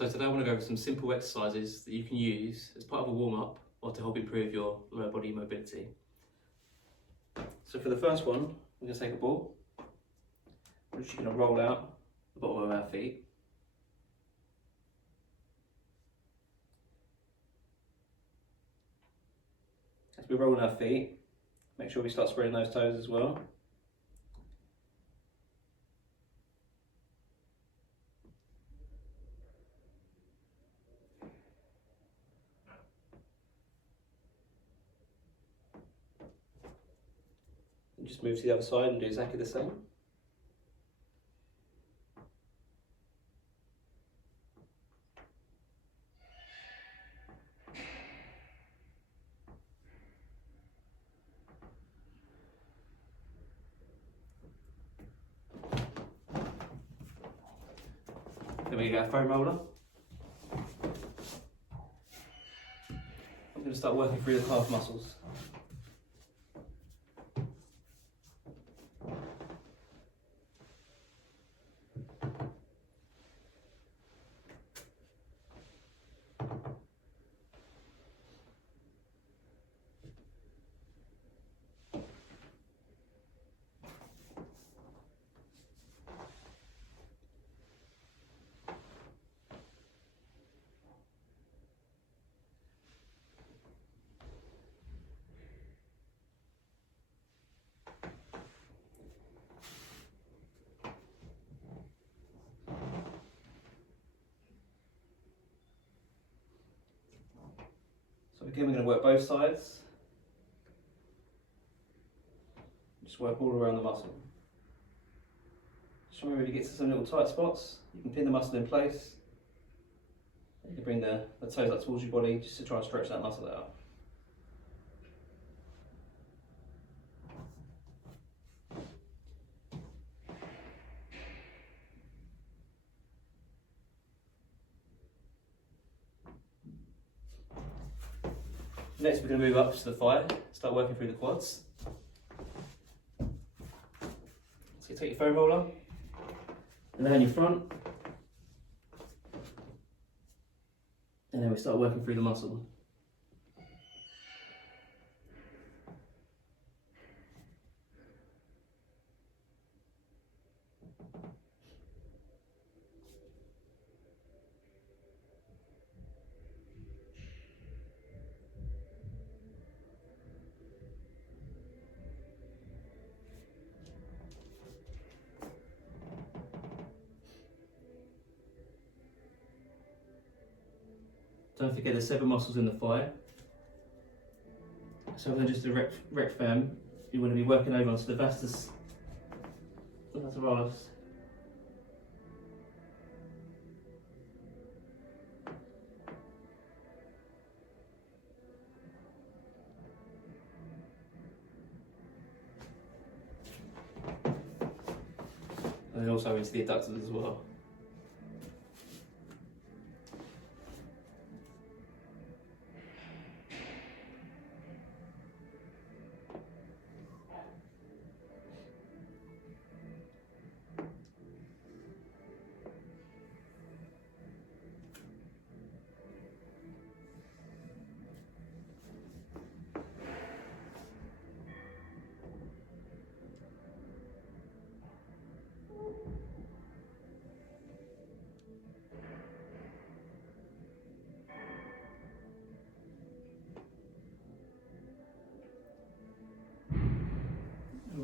So today I want to go over some simple exercises that you can use as part of a warm-up or to help improve your lower body mobility. So for the first one, we're going to take a ball, which you're going to roll out the bottom of our feet. As we roll on our feet, make sure we start spreading those toes as well. And just move to the other side and do exactly the same. Then we get our foam roller. I'm going to start working through the calf muscles. So again, we're going to work both sides. Just work all around the muscle. Just remember, if you get to some little tight spots, you can pin the muscle in place. You can bring the toes up towards your body just to try and stretch that muscle out. Next, we're going to move up to the thigh, start working through the quads. So you take your foam roller, and lay on your front, and then we start working through the muscle. Don't forget the 7 muscles in the thigh. So other than just a rect fem, you want to be working over onto the vastus lateralis. And then also into the adductors as well.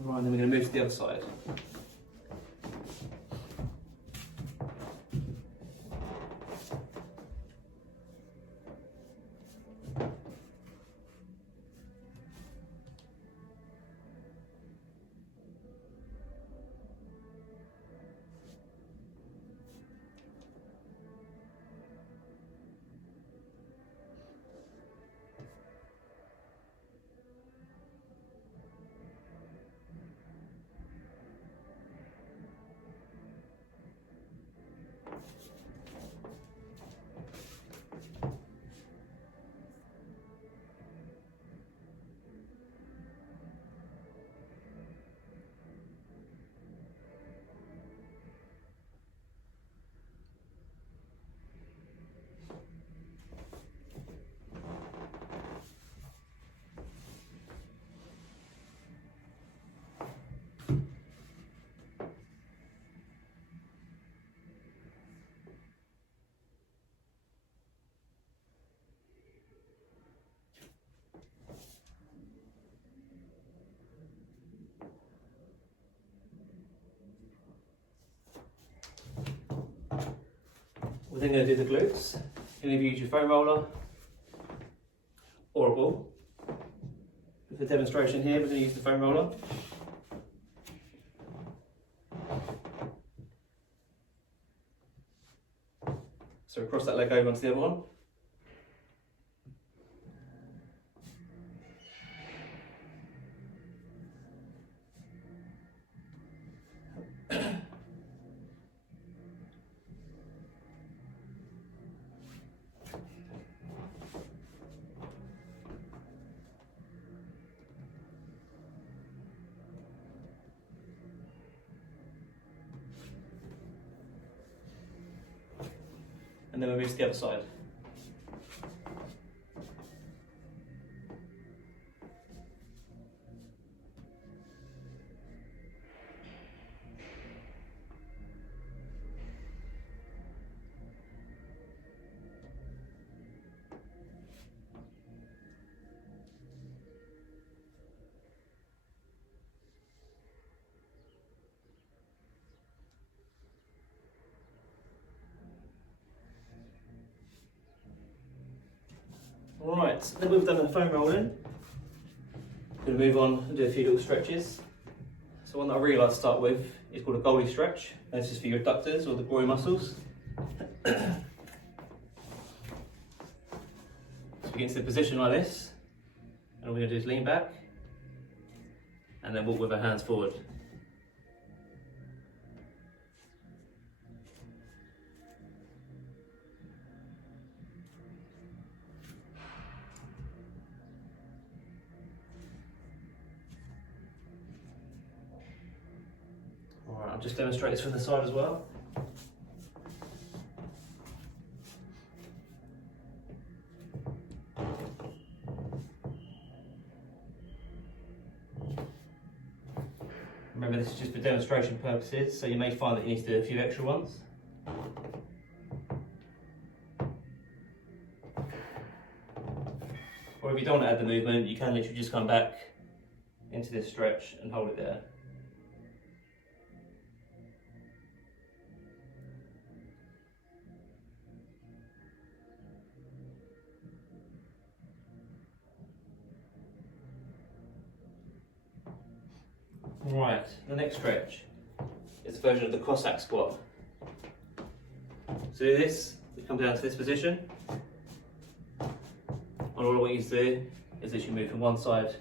Right, then we're going to move to the other side. We're then going to do the glutes. You can either use your foam roller or a ball. For the demonstration here, we're going to use the foam roller. So we cross that leg over onto the other one. And then we move to the other side. Right, so then we've done the foam rolling. We're going to move on and do a few little stretches. So one that I really like to start with is called a goalie stretch. And this is for your adductors or the groin muscles. So we get into the position like this, and all we're going to do is lean back and then walk with our hands forward. Alright, I'll just demonstrate this from the side as well. Remember, this is just for demonstration purposes, so you may find that you need to do a few extra ones. Or if you don't want to add the movement, you can literally just come back into this stretch and hold it there. Right, the next stretch is a version of the Cossack squat. So do this, we come down to this position, and all I want you to do is literally move from one side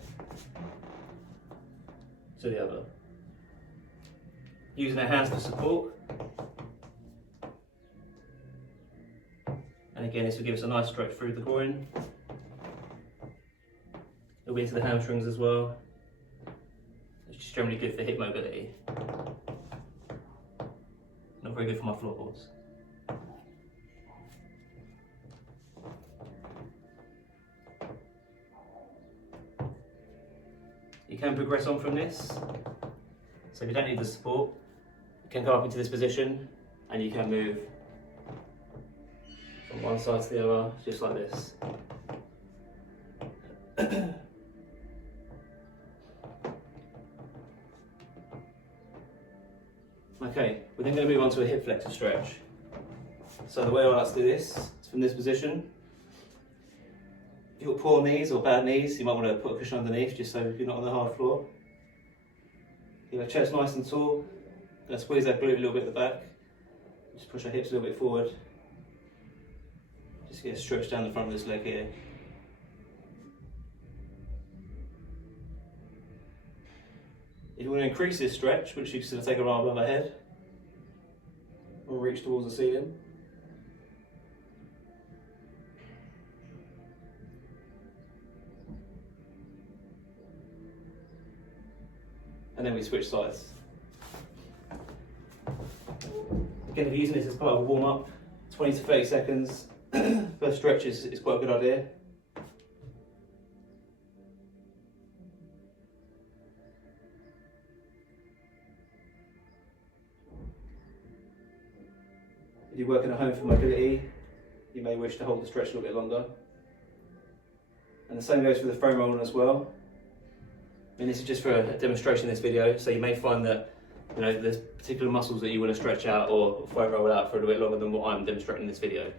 to the other. Using our hands for support. And again, this will give us a nice stretch through the groin. It'll be into the hamstrings as well. It's just generally good for hip mobility. Not very good for my floorboards. You can progress on from this. So if you don't need the support, you can go up into this position and you can move from one side to the other, just like this. Okay, we're then going to move on to a hip flexor stretch. So the way I like to do this is from this position. If you've got poor knees or bad knees, you might want to put a cushion underneath just so you're not on the hard floor. Keep our chest nice and tall. Going to squeeze our glute a little bit at the back. Just push our hips a little bit forward. Just get a stretch down the front of this leg here. If you want to increase this stretch, which you can take our arm above our head, or reach towards the ceiling. And then we switch sides. Again, if you're using this as part of a warm up, 20 to 30 seconds per stretch is quite a good idea. If you're working at home for mobility, you may wish to hold the stretch a little bit longer. And the same goes for the foam rolling as well. I mean, this is just for a demonstration in this video, so you may find that you know, there's particular muscles that you want to stretch out or foam roll out for a little bit longer than what I'm demonstrating in this video.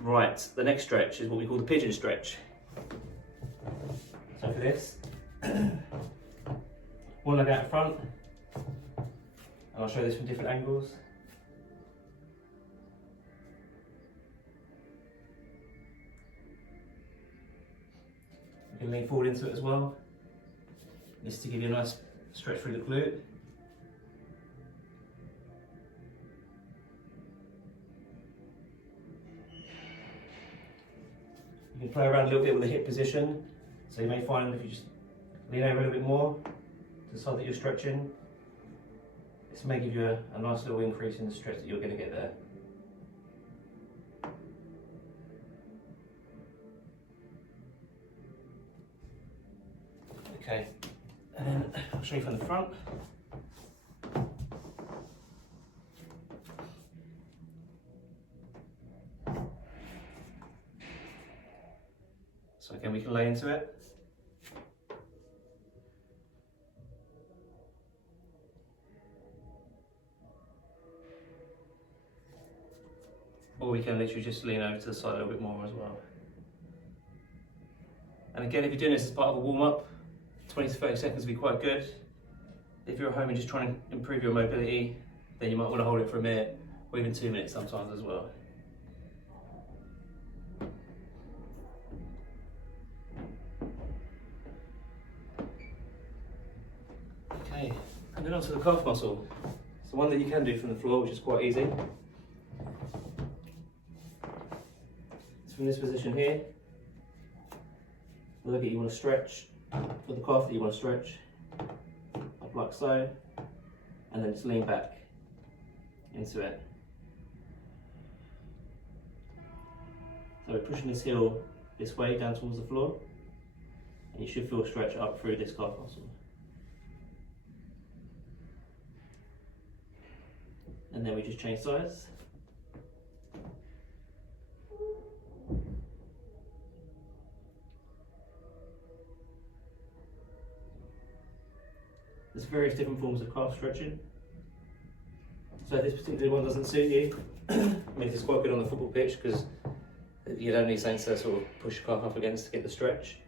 Right, the next stretch is what we call the pigeon stretch. So for this, one leg out in front, and I'll show this from different angles. You can lean forward into it as well. This is to give you a nice stretch through the glute. You can play around a little bit with the hip position. So you may find if you just lean over a little bit more to the side that you're stretching, this may give you a nice little increase in the stretch that you're going to get there. Okay, and then I'll show you from the front. So again, we can lay into it. Or we can literally just lean over to the side a little bit more as well. And again, if you're doing this as part of a warm-up, 20 to 30 seconds would be quite good. If you're at home and just trying to improve your mobility, then you might want to hold it for a minute, or even 2 minutes sometimes as well. Okay, and then onto the calf muscle. It's the one that you can do from the floor, which is quite easy. It's from this position here. The leg that you want to stretch, or the calf that you want to stretch, up like so, and then just lean back into it. So we're pushing this heel this way down towards the floor, and you should feel a stretch up through this calf muscle. And then we just change sides. There's various different forms of calf stretching. So if this particular one doesn't suit you, I mean, it's quite good on the football pitch because you don't need something to sort of push your calf up against to get the stretch.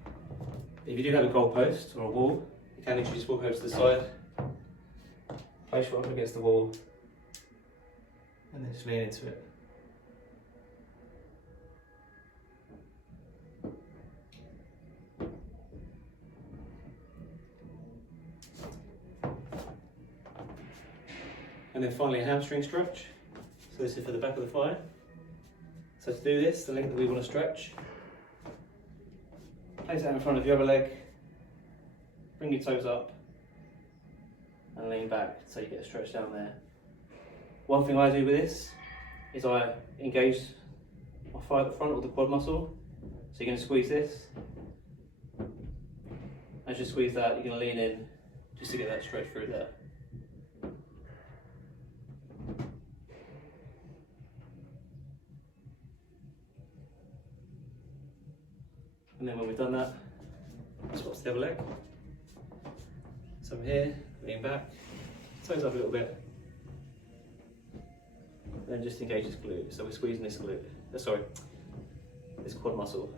If you do have a goal post or a wall, you can literally just walk over to the side, place your arm against the wall, and then just lean into it. And then finally a hamstring stretch. So this is for the back of the thigh. So to do this, the leg that we want to stretch, place it out in front of your other leg, bring your toes up, and lean back so you get a stretch down there. One thing I do with this is I engage my thigh at the front or the quad muscle. So you're going to squeeze this. As you squeeze that, you're going to lean in just to get that stretch through there. And then when we've done that, swap to the other leg. So from here, lean back, toes up a little bit, and then just engage this glute. So we're squeezing this glute, this quad muscle,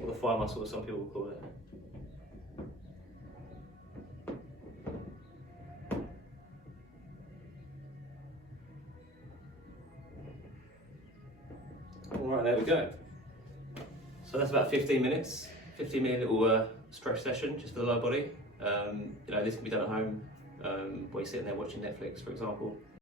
or the thigh muscle as some people will call it. Alright, there we go. So that's about 15 minutes, 15-minute little stretch session just for the lower body. You know, this can be done at home while you're sitting there watching Netflix, for example.